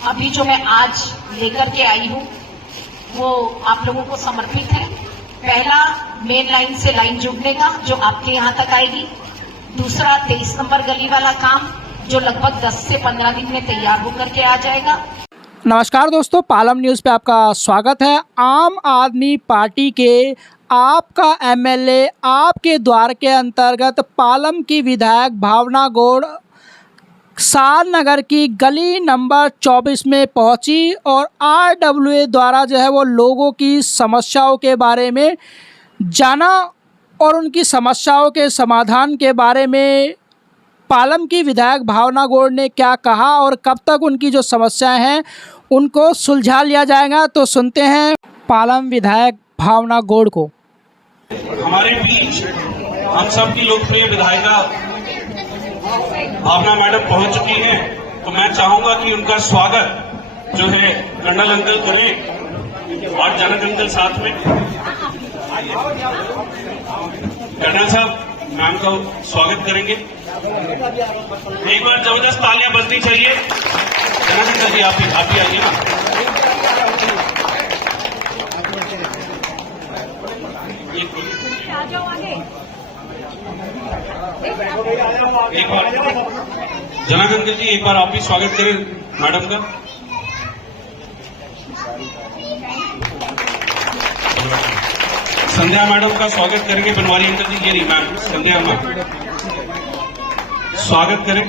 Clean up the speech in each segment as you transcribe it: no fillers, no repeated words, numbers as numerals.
अभी जो मैं आज लेकर के आई हूँ वो आप लोगों को समर्पित है। पहला, मेन लाइन से लाइन जुड़ने का जो आपके यहाँ तक आएगी। दूसरा, 23 नंबर गली वाला काम जो लगभग 10 से 15 दिन में तैयार होकर के आ जाएगा। नमस्कार दोस्तों, पालम न्यूज़ पे आपका स्वागत है। आम आदमी पार्टी के आपका एमएलए आपके द्वार के अंतर्गत पालम की विधायक भावना गौड़ साल नगर की गली नंबर 24 में पहुंची और आरडब्ल्यूए द्वारा जो है वो लोगों की समस्याओं के बारे में जाना और उनकी समस्याओं के समाधान के बारे में पालम की विधायक भावना गौड़ ने क्या कहा और कब तक उनकी जो समस्याएं हैं उनको सुलझा लिया जाएगा। तो सुनते हैं पालम विधायक भावना गौड़ को। हमारे बीच हम सब की लोकप्रिय विधायिका भावना मैडम पहुंच चुकी हैं, तो मैं चाहूंगा कि उनका स्वागत जो है कर्नल अंकल करें और जनक अंकल साथ में। कर्नल साहब मैम का स्वागत करेंगे। एक बार जबरदस्त तालियां बजनी चाहिए। जनक अंकल जी आप ही आइए ना। एक बार जनक अंकल जी एक बार आप भी स्वागत करें मैडम का। संध्या मैडम का स्वागत करेंगे। बनवारी अंकल जी, ये नहीं मैम, संध्या मैम स्वागत करें।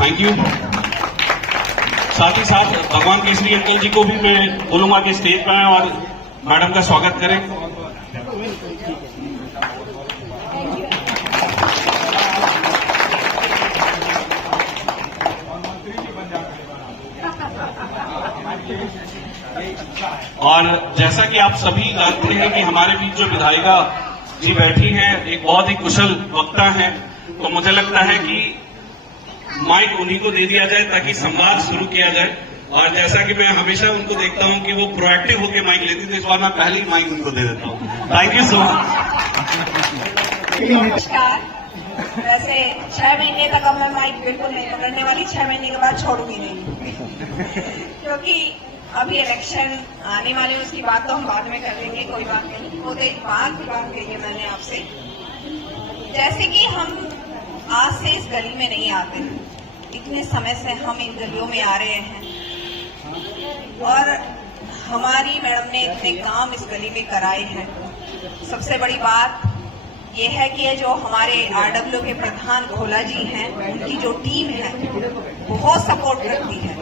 Thank you. साथ ही साथ भगवान केसरी अंकल जी को भी मैं बोलूंगा कि स्टेज पर आए और मैडम का स्वागत करें। और जैसा कि आप सभी जानते हैं कि हमारे बीच जो विधायिका जी बैठी हैं एक बहुत ही कुशल वक्ता हैं, तो मुझे लगता है कि माइक उन्हीं को दे दिया जाए ताकि संवाद शुरू किया जाए। और जैसा कि मैं हमेशा उनको देखता हूं कि वो प्रोएक्टिव होकर माइक लेती थी, इस बार मैं पहले ही माइक उनको दे देता हूं। Thank you so much. नमस्कार। वैसे 6 महीने तक अब मैं माइक बिल्कुल नहीं पकड़ने वाली, 6 महीने के बाद छोड़ूंगी नहीं क्योंकि अभी इलेक्शन आने वाले, उसकी बात तो हम बाद में कर लेंगे, कोई बात नहीं। वो तो एक बात की बात कही है मैंने आपसे, जैसे कि हम आज से इस गली में नहीं आते हैं, इतने समय से हम इन गलियों में आ रहे हैं और हमारी मैडम ने इतने काम इस गली में कराए हैं। सबसे बड़ी बात यह है कि जो हमारे आरडब्ल्यू के प्रधान खोला जी हैं, उनकी जो टीम है बहुत सपोर्ट करती है।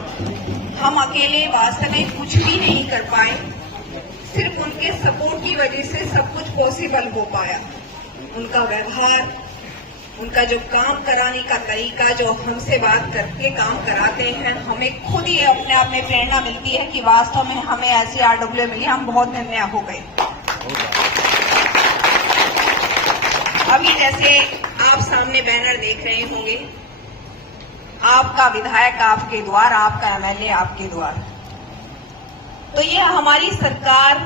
हम अकेले वास्तव में कुछ भी नहीं कर पाए, सिर्फ उनके सपोर्ट की वजह से सब कुछ पॉसिबल हो पाया। उनका व्यवहार, उनका जो काम कराने का तरीका, जो हमसे बात करके काम कराते हैं, हमें खुद ही अपने आप में प्रेरणा मिलती है कि वास्तव में हमें ऐसी आरडब्ल्यू मिली, हम बहुत धन्य हो गए। अभी जैसे आप सामने बैनर देख रहे होंगे, आपका विधायक आपके द्वार, आपका एमएलए आपके द्वार। तो ये हमारी सरकार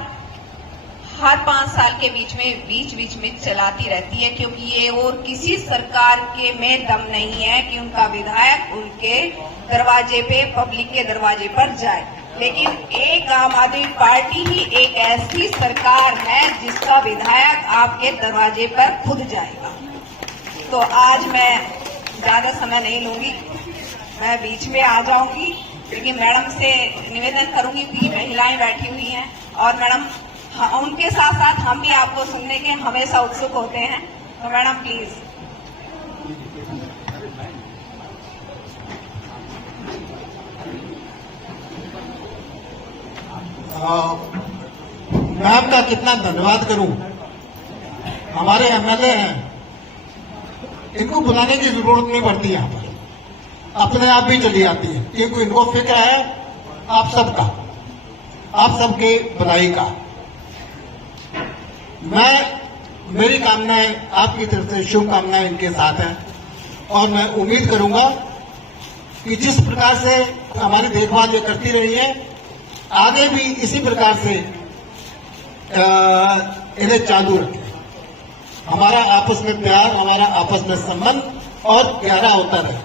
हर 5 साल के बीच में चलाती रहती है, क्योंकि ये और किसी सरकार के में दम नहीं है कि उनका विधायक उनके दरवाजे पे, पब्लिक के दरवाजे पर जाए। लेकिन एक आम आदमी पार्टी ही एक ऐसी सरकार है जिसका विधायक आपके दरवाजे पर खुद जाएगा। तो आज मैं ज्यादा समय नहीं लूंगी, मैं बीच में आ जाऊंगी, लेकिन मैडम से निवेदन करूंगी कि महिलाएं बैठी हुई हैं और मैडम उनके साथ साथ हम भी आपको सुनने के हमेशा उत्सुक होते हैं। तो मैडम प्लीज। मैम का कितना धन्यवाद करूं। हमारे एमएलए हैं, इनको बुलाने की जरूरत नहीं पड़ती, यहाँ पर अपने आप भी चली आती है, क्योंकि इनको फिक्र है आप सबका, आप सबके भलाई का। मेरी कामनाएं आपकी तरफ से शुभकामनाएं इनके साथ हैं और मैं उम्मीद करूंगा कि जिस प्रकार से हमारी देखभाल ये करती रही है, आगे भी इसी प्रकार से इन्हें चालू रखें। हमारा आपस में प्यार, हमारा आपस में संबंध और गहरा होता रहे।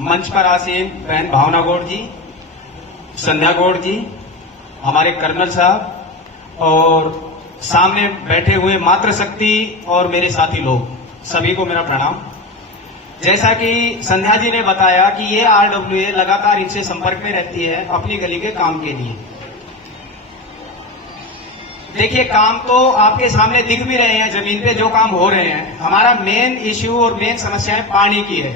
मंच पर आसीन बहन भावना गौड़ जी, संध्या गौड़ जी, हमारे कर्नल साहब और सामने बैठे हुए मातृशक्ति और मेरे साथी लोग, सभी को मेरा प्रणाम। जैसा कि संध्या जी ने बताया कि ये आरडब्ल्यूए लगातार इनसे संपर्क में रहती है अपनी गली के काम के लिए। देखिए, काम तो आपके सामने दिख भी रहे हैं, जमीन पे जो काम हो रहे हैं। हमारा मेन इश्यू और मेन समस्या है पानी की है।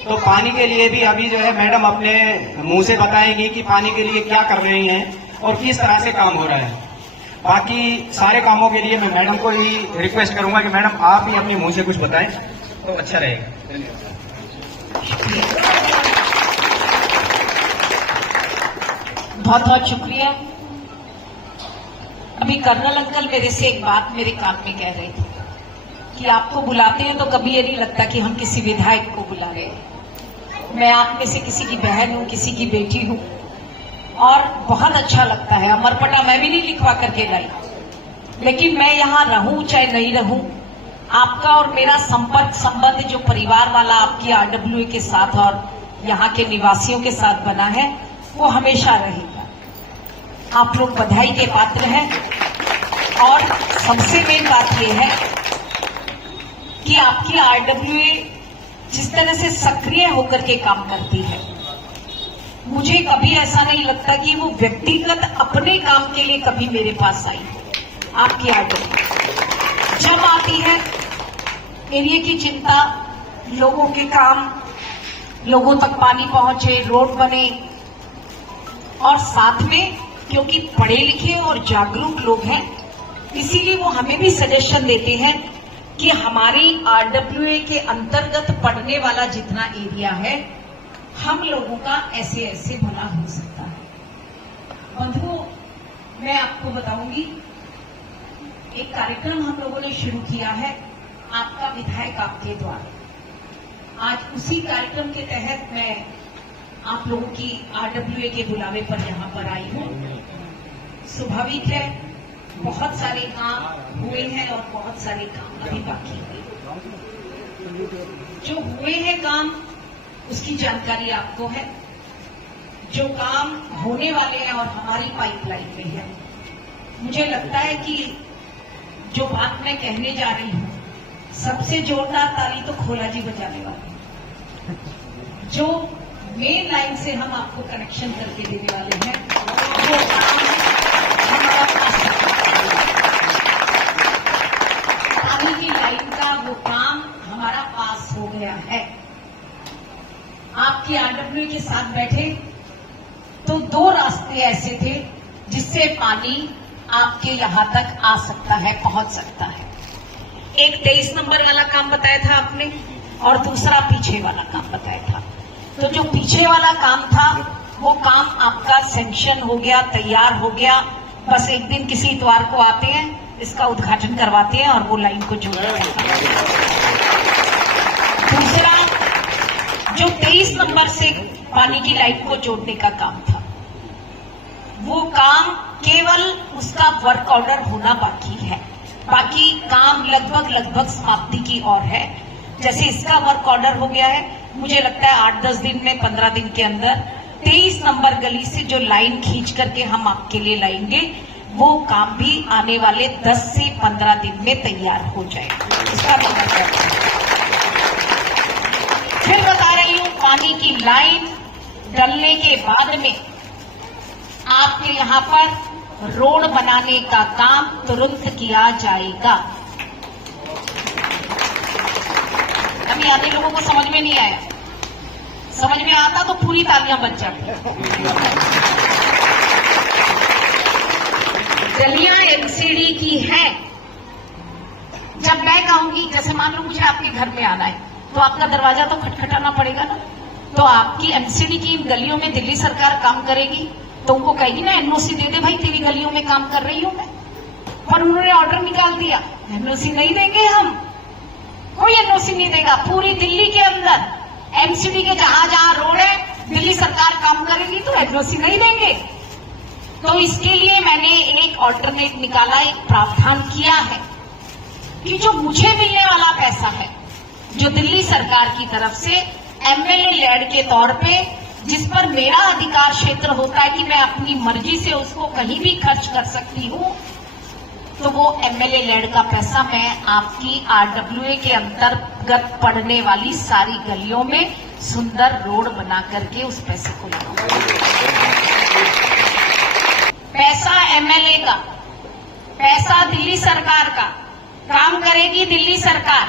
तो पानी के लिए भी अभी जो है मैडम अपने मुंह से बताएंगी कि पानी के लिए क्या कर रही हैं और किस तरह से काम हो रहा है। बाकी सारे कामों के लिए मैं मैडम को ही रिक्वेस्ट करूंगा कि मैडम आप ही अपने मुंह से कुछ बताएं तो अच्छा रहेगा। बहुत बहुत शुक्रिया। अभी कर्नल अंकल मेरे से एक बात मेरे कान में कह रहे थे कि आपको बुलाते हैं तो कभी ये नहीं लगता कि हम किसी विधायक को बुला रहे हैं। मैं आप में से किसी की बहन हूं, किसी की बेटी हूं और बहुत अच्छा लगता है। अमरपटा मैं भी नहीं लिखवा करके लाई, लेकिन मैं यहां रहूं चाहे नहीं रहूं, आपका और मेरा संपर्क संबंध जो परिवार वाला आपकी आरडब्ल्यूए के साथ और यहाँ के निवासियों के साथ बना है वो हमेशा रहेगा। आप लोग बधाई के पात्र हैं और सबसे मेन बात यह है कि आपकी आरडब्ल्यूए जिस तरह से सक्रिय होकर के काम करती है, मुझे कभी ऐसा नहीं लगता कि वो व्यक्तिगत अपने काम के लिए कभी मेरे पास आई। आपकी आरडब्ल्यूए जब आती है एरिया की चिंता, लोगों के काम, लोगों तक पानी पहुंचे, रोड बने, और साथ में क्योंकि पढ़े लिखे और जागरूक लोग हैं इसीलिए वो हमें भी सजेशन देते हैं कि हमारी आरडब्ल्यूए के अंतर्गत पड़ने वाला जितना एरिया है हम लोगों का ऐसे ऐसे भला हो सकता है। बंधुओं, मैं आपको बताऊंगी, एक कार्यक्रम हम लोगों ने शुरू किया है, आपका विधायक आपके द्वारा। आज उसी कार्यक्रम के तहत मैं आप लोगों की आरडब्ल्यूए के बुलावे पर यहां पर आई हूं। स्वाभाविक है, बहुत सारे काम हुए हैं और बहुत सारे काम अभी बाकी हैं। जो हुए हैं काम उसकी जानकारी आपको है, जो काम होने वाले हैं और हमारी पाइपलाइन में है। मुझे लगता है कि जो बात मैं कहने जा रही हूं, सबसे जोरदार ताली तो खोला जी बजाने वाले। जो मेन लाइन से हम आपको कनेक्शन करके देने वाले हैं वो काम हमारा पास पानी की लाइन का वो काम हमारा पास हो गया है। आपकी आरडब्ल्यूए के साथ बैठे तो दो रास्ते ऐसे थे जिससे पानी आपके यहां तक आ सकता है, पहुंच सकता है। एक 23 नंबर वाला काम बताया था आपने और दूसरा पीछे वाला काम बताया था। तो जो पीछे वाला काम था वो काम आपका सैंक्शन हो गया, तैयार हो गया। बस एक दिन किसी इतवार को आते हैं, इसका उद्घाटन करवाते हैं और वो लाइन को जोड़ते हैं। दूसरा जो 23 नंबर से पानी की लाइन को जोड़ने का काम था, वो काम केवल उसका वर्क ऑर्डर होना बाकी है। बाकी काम लगभग समाप्ति की ओर है। जैसे इसका वर्क ऑर्डर हो गया है, मुझे लगता है 8-10 दिन में, 15 दिन के अंदर 23 नंबर गली से जो लाइन खींच करके हम आपके लिए लाएंगे वो काम भी आने वाले 10 से 15 दिन में तैयार हो जाएगा। इसका मतलब फिर बता रही हूं, पानी की लाइन डलने के बाद में आपके यहां पर रोड बनाने का काम तुरंत किया जाएगा। अभी आधे लोगों को समझ में नहीं आया, समझ में आता तो पूरी तालियां बज जाती। गलियां एमसीडी की हैं। जब मैं कहूंगी, जैसे मान लो मुझे आपके घर में आना है तो आपका दरवाजा तो खटखटाना पड़ेगा ना। तो आपकी एमसीडी की इन गलियों में दिल्ली सरकार काम करेगी तो उनको कहेगी ना एनओसी दे दे भाई, तेरी गलियों में काम कर रही हूं मैं। पर उन्होंने ऑर्डर निकाल दिया, एनओसी नहीं देंगे हम, कोई एनओसी नहीं देगा। पूरी दिल्ली के अंदर एमसीडी के जहां जहां रोड है दिल्ली सरकार काम करेगी तो एनओसी नहीं देंगे। तो इसके लिए मैंने एक ऑल्टरनेट निकाला, एक प्रावधान किया है कि जो मुझे मिलने वाला पैसा है, जो दिल्ली सरकार की तरफ से एमएलए लेड के तौर पे जिस पर मेरा अधिकार क्षेत्र होता है कि मैं अपनी मर्जी से उसको कहीं भी खर्च कर सकती हूं, तो वो एमएलए लेड का पैसा मैं आपकी आरडब्ल्यूए के अंतर्गत पड़ने वाली सारी गलियों में सुंदर रोड बना करके उस पैसे को लगाऊंगा। पैसा एमएलए का, पैसा दिल्ली सरकार का, काम करेगी दिल्ली सरकार,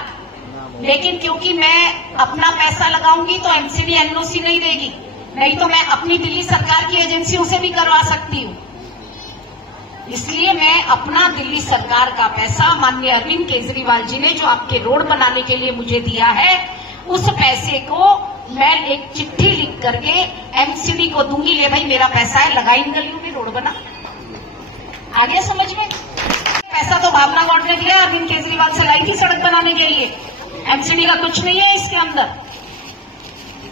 लेकिन क्योंकि मैं अपना पैसा लगाऊंगी तो एमसीडी एनओसी नहीं देगी, नहीं तो मैं अपनी दिल्ली सरकार की एजेंसियों से भी करवा सकती हूं। इसलिए मैं अपना दिल्ली सरकार का पैसा माननीय अरविंद केजरीवाल जी ने जो आपके रोड बनाने के लिए मुझे दिया है, उस पैसे को मैं एक चिट्ठी लिख करके एमसीडी को दूंगी, ले भाई मेरा पैसा है, लगा इन गलियों में रोड बना। आगे समझ में? पैसा तो भावना गौड़ ने दिया, अरविंद केजरीवाल से लाई थी सड़क बनाने के लिए, एमसीडी का कुछ नहीं है इसके अंदर।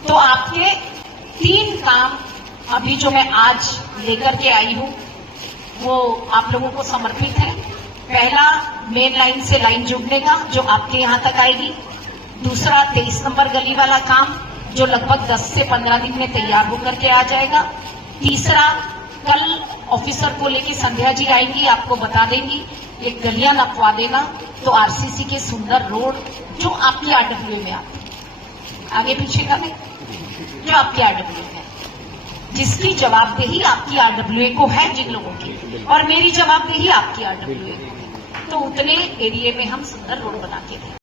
तो आपके 3 काम अभी जो मैं आज लेकर के आई हूं वो आप लोगों को समर्पित है। पहला, मेन लाइन से लाइन जुड़ने का जो आपके यहां तक आएगी। दूसरा, 23 नंबर गली वाला काम जो लगभग 10 से 15 दिन में तैयार होकर के आ जाएगा। तीसरा, कल ऑफिसर को लेकर संध्या जी आएंगी, आपको बता देंगी, एक गलियां नपवा देना, तो आरसीसी के सुंदर रोड जो आपकी आरडब्ल्यूए में आगे पीछे का नहीं, जो आपकी आरडब्ल्यूए में, जिसकी जवाबदेही आपकी आरडब्ल्यूए को है, जिन लोगों की, और मेरी जवाबदेही आपकी आरडब्ल्यूए को, तो उतने एरिया में हम सुंदर रोड बना के दें।